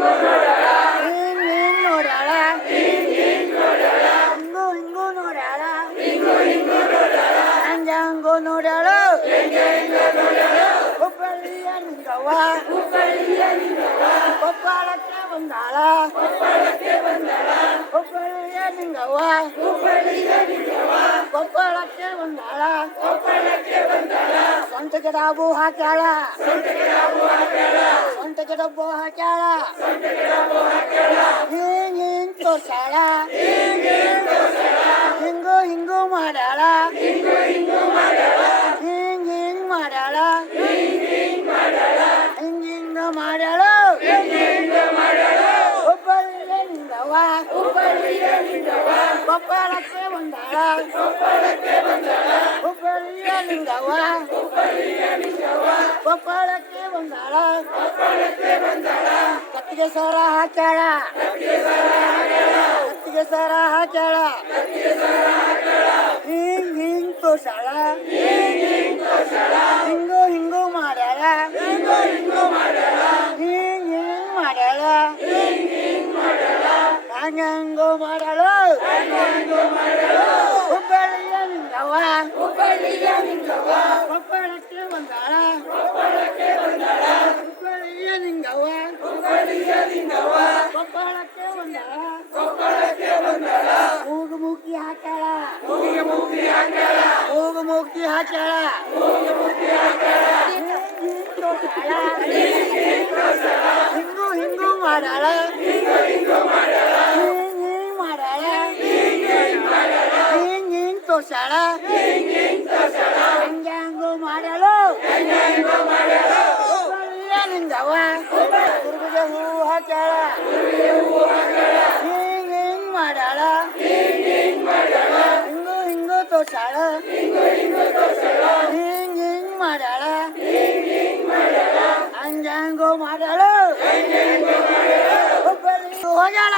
ಹಿಂಗ್ ಹಿಂಗ್ ನೋಡ್ಯಾಳ ಹಿಂಗು ಹಿಂಗು ನೋಡ್ಯಾಳ ಹಂಗ ಹಂಗು ನೋಡ್ಯಾಳು ಹುಬ್ಬಳ್ಳಿಯ ನಿಂಗವ್ವ ಕೊಪ್ಪಳಕ್ಕೆ ಬಂದಾಳ ಹುಬ್ಬಳ್ಳಿಯ ನಿಂಗವ್ವ ಕೊಪ್ಪಳಕ್ಕೆ ಬಂದಾಳ ಸೊಂಟಕ್ಕೆ ಡಾಬು ಹಾಕ್ಯಾಳ ಸೊಂಟಕ್ಕೆ ಡಬ್ಬು ಹಾಕ್ಯಾಳ ಹಿಂಗ್ ಹಿಂಗ್ ತೋರ್ಸಾಳ ಹಿಂಗು ಹಿಂಗು ಮಾಡ್ಯಾಳ ಹಿಂಗ್ ಹಿಂಗ್ ಮಾಡ್ಯಾಳ ಹಿಂಗ್ ಹಿಂಗ ಮಾಡ್ಯಾಳ ಹುಬ್ಬಳ್ಳಿಯ ನಿಂಗವ್ವ ಕೊಪ್ಪಳಕ್ಕೆ ಬಂದಾಳ ಹುಬ್ಬಳ್ಳಿಯ ನಿಂಗವ್ವ ಕೊಪ್ಪಳಕ್ಕೆ ಬಂದಾಳ ಕತ್ತಿಗೆ ಸರ ಹಾಕ್ಯಾಳ ಕತ್ತಿಗೆ ಸರ ಹಾಕ್ಯಾಳ ಹಿಂಗ್ ಹಿಂಗ್ ತೋರ್ಸಾಳ ಹಿಂಗು ಹಿಂಗು ಮಾಡ್ಯಾಳ ಹಿಂಗ್ ಹಿಂಗ್ ಮಾಡ್ಯಾಳ ಹಂಗ ಹಂಗು ಮಾಡ್ಯಾಳ ಹುಬ್ಬಳ್ಳಿಯ ನಿಂಗವ್ವ ಕೊಪ್ಪಳಕ್ಕೆ ಬಂದಾಳ ಹುಬ್ಬಳ್ಳಿಯ ನಿಂಗವ್ವ ಕೊಪ್ಪಳಕ್ಕೆ ಬಂದಾಳ ಮೂಗು ಮೂಗಿ ಹಾಕ್ಯಾಳ ಮೂಗು ಮೂಗಿ ಹಾಕ್ಯಾಳ ಹಿಂಗು ಹಿಂಗು ಮಾಡ್ಯಾಳ ಹಿಂಗ್ ಹಿಂಗ್ ಮಾಡ್ಯಾಳ ಹಿಂಗ್ ಹಿಂಗ್ ತೋರ್ಸಾಳ ಹಂಗ ಹಂಗು ಮಾಡ್ಯಾಳು ಹುಬ್ಬಳ್ಳಿಯ ನಿಂಗವ್ವ ತುರ್ಬಿಗೆ ಹೂವು ಹಾಕ್ಯಾಳ ಹಿಂಗ್ ಹಿಂಗ್ ಮಾಡ್ಯಾಳ ಹಿಂಗು ಹಿಂಗು ತೋರ್ಸಾಳ ಹಿಂಗ್ ಹಿಂಗ್ ಮಾಡ್ಯಾಳ ಹಂಗ ಹಂಗು ಮಾಡ್ಯಾಳು ಹುಬ್ಬಳ್ಳಿ ಹೋಗ್ಯಾಳ